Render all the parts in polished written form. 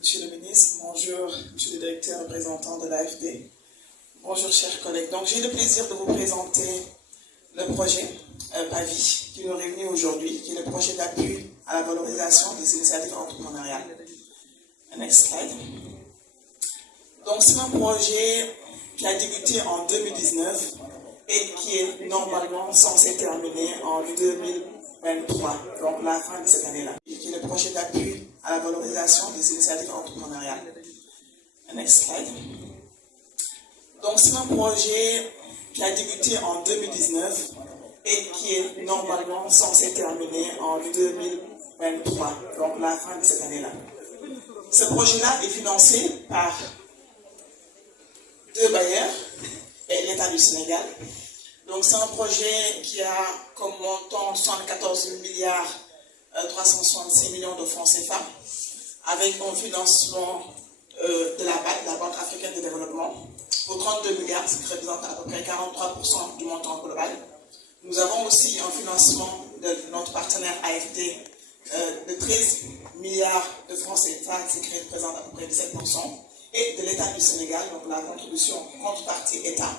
Monsieur le ministre, bonjour, monsieur le directeur représentant de l'AFD. Bonjour, chers collègues. Donc, j'ai le plaisir de vous présenter le projet PAVI qui nous réunit aujourd'hui, qui est le projet d'appui à la valorisation des initiatives entrepreneuriales. Next slide. Donc, c'est un projet qui a débuté en 2019 et qui est normalement censé terminer en 2023, donc la fin de cette année-là, qui est le projet d'appui à la valorisation des initiatives entrepreneuriales. Next slide. Donc, c'est un projet qui a débuté en 2019 et qui est normalement censé terminer en 2023, donc la fin de cette année-là. Ce projet-là est financé par deux bailleurs et l'État du Sénégal. Donc, c'est un projet qui a comme montant 74 milliards 366 millions de francs CFA, avec un financement de la BAD, la Banque africaine de développement, pour 32 milliards, ce qui représente à peu près 43% du montant global. Nous avons aussi un financement de notre partenaire AFD de 13 milliards de francs CFA, ce qui représente à peu près 17%, et de l'État du Sénégal, donc la contribution contrepartie État,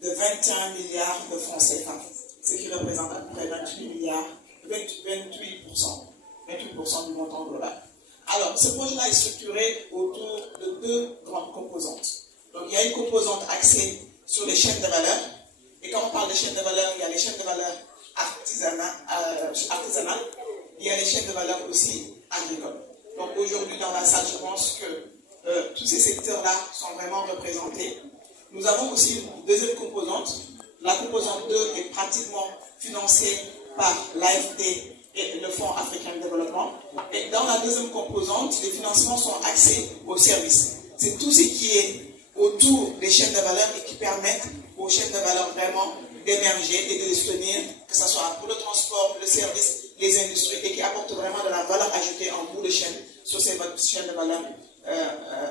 de 21 milliards de francs CFA, ce qui représente à peu près 28% du montant global. Alors, ce projet-là est structuré autour de deux grandes composantes. Donc, il y a une composante axée sur les chaînes de valeur. Et quand on parle de chaînes de valeur, il y a les chaînes de valeur artisanales, il y a les chaînes de valeur aussi agricoles. Donc, aujourd'hui, dans la salle, je pense que tous ces secteurs-là sont vraiment représentés. Nous avons aussi une deuxième composante. La composante 2 est pratiquement financée par l'AFD et le Fonds africain de développement. Et dans la deuxième composante, les financements sont axés aux services. C'est tout ce qui est autour des chaînes de valeur et qui permettent aux chaînes de valeur vraiment d'émerger et de les soutenir, que ce soit pour le transport, le service, les industries, et qui apportent vraiment de la valeur ajoutée en bout de chaîne sur ces chaînes de valeur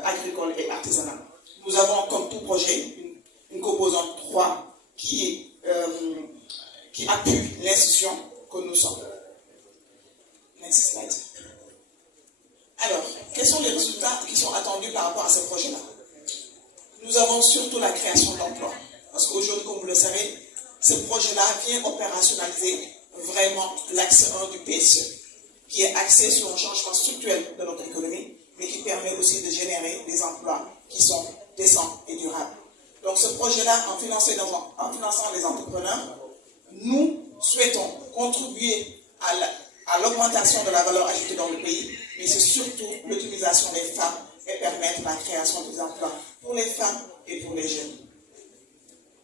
agricoles et artisanales. Nous avons, comme tout projet, une composante 3 qui appuie l'institution que nous sommes. Next slide. Alors, quels sont les résultats qui sont attendus par rapport à ce projet-là? Nous avons surtout la création d'emplois. Parce qu'aujourd'hui, comme vous le savez, ce projet-là vient opérationnaliser vraiment l'axe 1 du PSE, qui est axé sur un changement structurel de notre économie, mais qui permet aussi de générer des emplois qui sont décents et durables. Donc ce projet-là, en finançant les entrepreneurs, nous souhaitons contribuer à l'augmentation de la valeur ajoutée dans le pays, mais c'est surtout l'utilisation des femmes et permettre la création des emplois pour les femmes et pour les jeunes.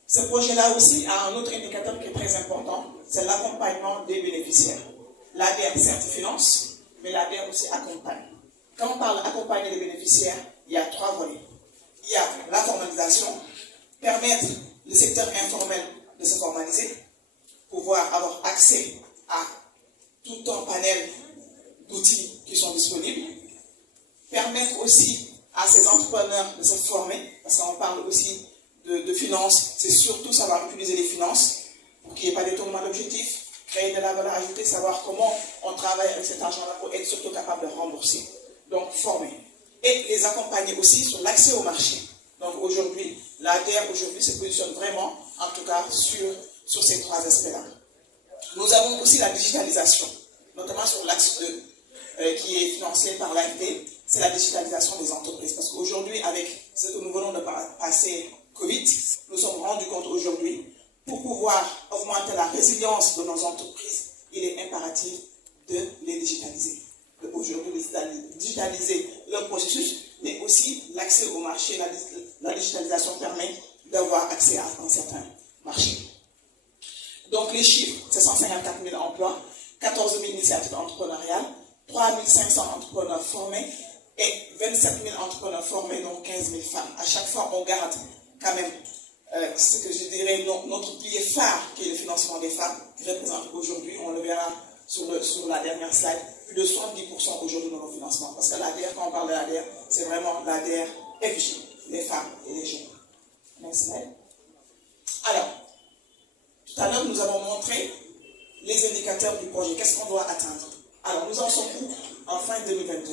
Ce projet-là aussi a un autre indicateur qui est très important, c'est l'accompagnement des bénéficiaires. L'ADER certes finance, mais l'ADER aussi accompagne. Quand on parle d'accompagner les bénéficiaires, il y a trois volets. Il y a la formalisation, permettre le secteur informel de se formaliser, pouvoir avoir accès à tout un panel d'outils qui sont disponibles, permettre aussi à ces entrepreneurs de se former, parce qu'on parle aussi de finances, c'est surtout savoir utiliser les finances pour qu'il n'y ait pas de détournement d'objectifs, créer de la valeur ajoutée, savoir comment on travaille avec cet argent-là pour être surtout capable de rembourser. Donc, former. Et les accompagner aussi sur l'accès au marché. Donc, aujourd'hui, l'ADER se positionne vraiment, en tout cas, sur ces trois aspects-là. Nous avons aussi la digitalisation, notamment sur l'axe 2, qui est financé par l'AFD, c'est la digitalisation des entreprises. Parce qu'aujourd'hui, avec ce que nous venons de passer Covid, nous sommes rendus compte aujourd'hui, pour pouvoir augmenter la résilience de nos entreprises, il est impératif de les digitaliser. Aujourd'hui, digitaliser le processus, mais aussi l'accès au marché. La digitalisation permet d'avoir accès à un certain marché. Donc les chiffres, c'est 154 000 emplois, 14 000 initiatives entrepreneuriales, 3 500 entrepreneurs formés et 27 000 entrepreneurs formés, donc 15 000 femmes. À chaque fois, on garde quand même ce que je dirais notre pilier phare, qui est le financement des femmes, qui représente aujourd'hui, on le verra sur la dernière slide, plus de 70% aujourd'hui de nos financements. Parce que l'ADER, quand on parle de l'ADER, c'est vraiment l'ADER FJ, les femmes et les jeunes. Next slide. Alors, tout à l'heure, nous avons montré les indicateurs du projet. Qu'est-ce qu'on doit atteindre? Alors, nous en sommes où en fin 2022?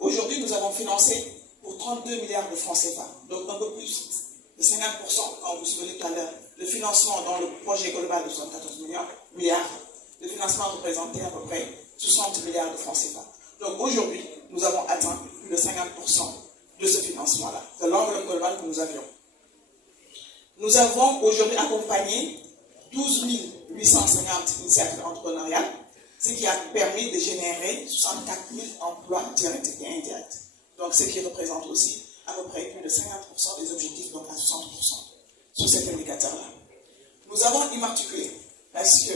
Aujourd'hui, nous nous avons financé pour 32 milliards de francs CFA, donc un peu plus de 50%, quand vous vous souvenez tout à l'heure, le financement dans le projet global de 74 milliards, le financement représentait à peu près 60 milliards de francs CFA. Donc aujourd'hui, nous avons atteint plus de 50% de ce financement-là, de l'enveloppe globale que nous avions. Nous avons aujourd'hui accompagné 12 850 initiatives entrepreneuriales, ce qui a permis de générer 64 000 emplois directs et indirects. Donc ce qui représente aussi à peu près plus de 50% des objectifs, donc à 60% sur cet indicateur-là. Nous avons immatriculé parce que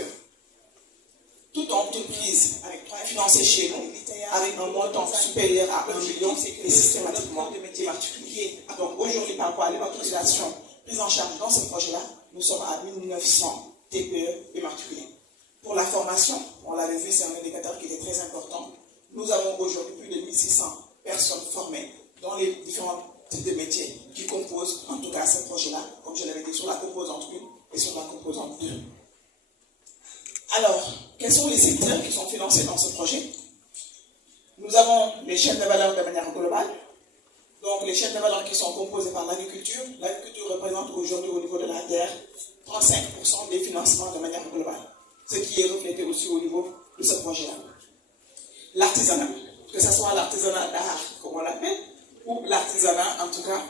toute entreprise financée chez nous, avec un montant supérieur à 1 million, est systématiquement immatriculée. Donc aujourd'hui, par rapport à l'immatriculation prise en charge dans ce projet-là, nous sommes à 1900 TPE immatriculés. Pour la formation, on l'avait vu, c'est un indicateur qui est très important. Nous avons aujourd'hui plus de 1600 personnes formées dans les différents types de métiers qui composent, en tout cas, ce projet-là, comme je l'avais dit, sur la composante 1 et sur la composante 2. Alors, quels sont les secteurs qui sont financés dans ce projet? Nous avons les chaînes de valeur de manière globale. Donc, les chaînes de valeur qui sont composées par l'agriculture. L'agriculture représente aujourd'hui au niveau de la terre 35% des financements de manière globale. Ce qui est reflété aussi au niveau de ce projet-là. L'artisanat, que ce soit l'artisanat d'art, comme on l'appelle, ou l'artisanat, en tout cas,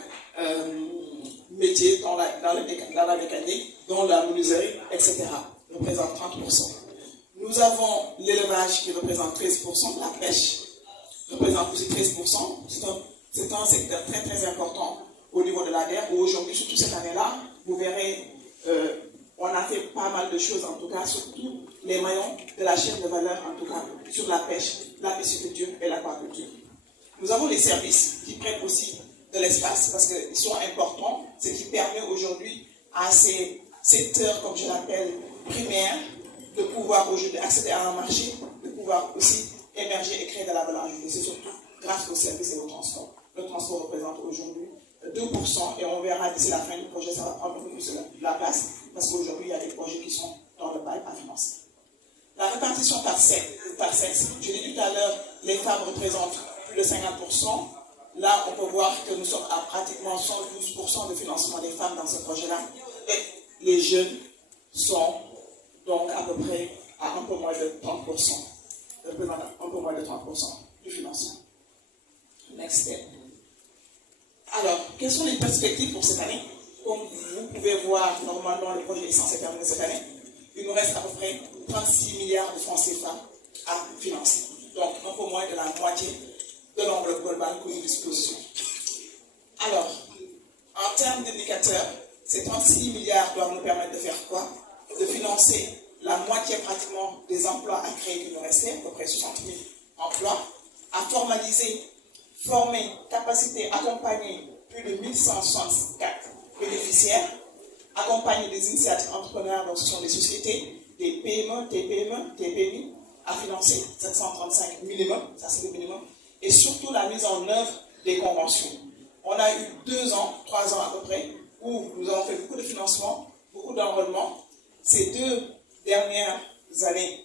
métier dans la mécanique, dans la menuiserie, etc., représente 30%. Nous avons l'élevage qui représente 13%, la pêche représente aussi 13%. C'est un secteur très très important au niveau de la terre, où aujourd'hui, surtout cette année-là, vous verrez, on a fait pas mal de choses, en tout cas, surtout les maillons de la chaîne de valeur, en tout cas, sur la pêche, la pisciculture et l'aquaculture. Nous avons les services qui prennent aussi de l'espace parce qu'ils sont importants, ce qui permet aujourd'hui à ces secteurs, comme je l'appelle, primaires, de pouvoir aujourd'hui accéder à un marché, de pouvoir aussi émerger et créer de la valeur ajoutée. C'est surtout grâce aux services et au transport. Le transport représente aujourd'hui 2% et on verra d'ici la fin du projet, ça va prendre un peu plus de la place parce qu'aujourd'hui, il y a des projets qui sont dans le bail à financer. La répartition par sexe, je l'ai dit tout à l'heure, les femmes représentent plus de 50%. Là, on peut voir que nous sommes à pratiquement 112% de financement des femmes dans ce projet-là. Et les jeunes sont donc à peu près à un peu moins de 30%. Représentent un peu moins de 30% du financement. Next step. Alors, quelles sont les perspectives pour cette année? Comme vous pouvez voir, normalement, le projet est censé terminer cette année. Il nous reste à peu près 36 milliards de francs CFA à financer. Donc, un peu moins de la moitié de l'enveloppe globale que nous disposons. Alors, en termes d'indicateurs, ces 36 milliards doivent nous permettre de faire quoi? De financer la moitié pratiquement des emplois à créer qui nous restaient, à peu près 60 000 emplois, à formaliser, former, capaciter, accompagner plus de 1164 bénéficiaires, accompagner des initiatives entrepreneurs, donc ce sont des sociétés, des PME, TPME, TPMI, à financer 735 minimum, ça c'est le minimum, et surtout la mise en œuvre des conventions. On a eu 2 ans, 3 ans à peu près, où nous avons fait beaucoup de financement, beaucoup d'enrôlement. Ces 2 dernières années,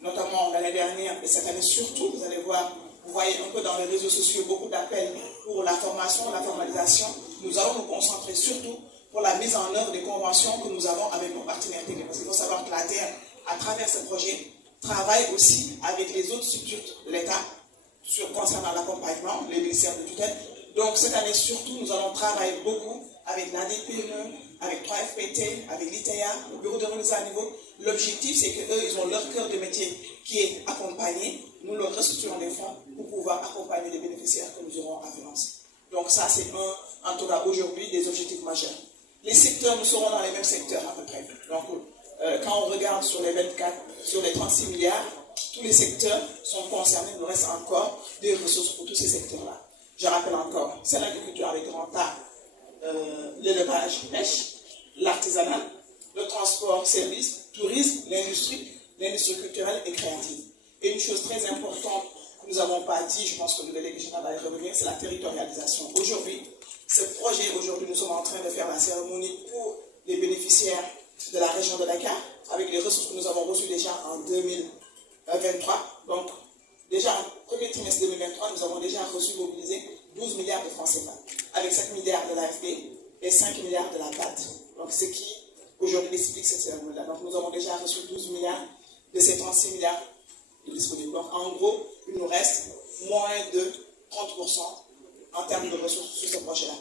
notamment l'année dernière et cette année surtout, vous allez voir, vous voyez un peu dans les réseaux sociaux beaucoup d'appels pour la formation, la formalisation. Nous allons nous concentrer surtout pour la mise en œuvre des conventions que nous avons avec nos partenaires techniques. Parce qu'il faut savoir que la terre, à travers ce projet, travaille aussi avec les autres structures de l'État concernant l'accompagnement, les ministères de tutelle. Donc cette année surtout, nous allons travailler beaucoup avec l'ADPME, avec 3FPT, avec l'ITEA, le bureau de remise à niveau. L'objectif, c'est qu'eux, ils ont leur cœur de métier qui est accompagné. Nous leur restructurons les fonds pour pouvoir accompagner les bénéficiaires que nous aurons à financer. Donc ça, c'est en tout cas aujourd'hui, des objectifs majeurs. Les secteurs, nous serons dans les mêmes secteurs à peu près. Donc quand on regarde sur les 24, sur les 36 milliards, tous les secteurs sont concernés. Il nous reste encore des ressources pour tous ces secteurs-là. Je rappelle encore, c'est l'agriculture avec grand A, l'élevage, pêche, l'artisanat, le transport, service, tourisme, l'industrie culturelle et créative. Et une chose très importante que nous n'avons pas dit, je pense que le délégué général va y revenir, c'est la territorialisation. Aujourd'hui, ce projet, nous sommes en train de faire la cérémonie pour les bénéficiaires de la région de Dakar, avec les ressources que nous avons reçues déjà en 2023. Donc, déjà, premier trimestre 2023, nous avons déjà reçu mobilisé 12 milliards de francs CFA, avec 7 milliards de l'AFD et 5 milliards de la BAD. Donc, ce qui, aujourd'hui, explique cette cérémonie-là. Donc, nous avons déjà reçu 12 milliards de ces 36 milliards disponibles. Donc, en gros, il nous reste moins de 30% en termes de ressources sur ce projet-là.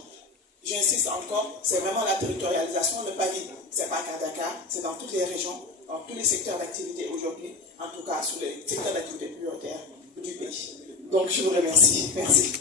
J'insiste encore, c'est vraiment la territorialisation. Le pavillon, ce n'est pas qu'à Dakar, c'est dans toutes les régions, dans tous les secteurs d'activité aujourd'hui, en tout cas sur les secteurs d'activité prioritaires du pays. Donc, je vous remercie. Merci.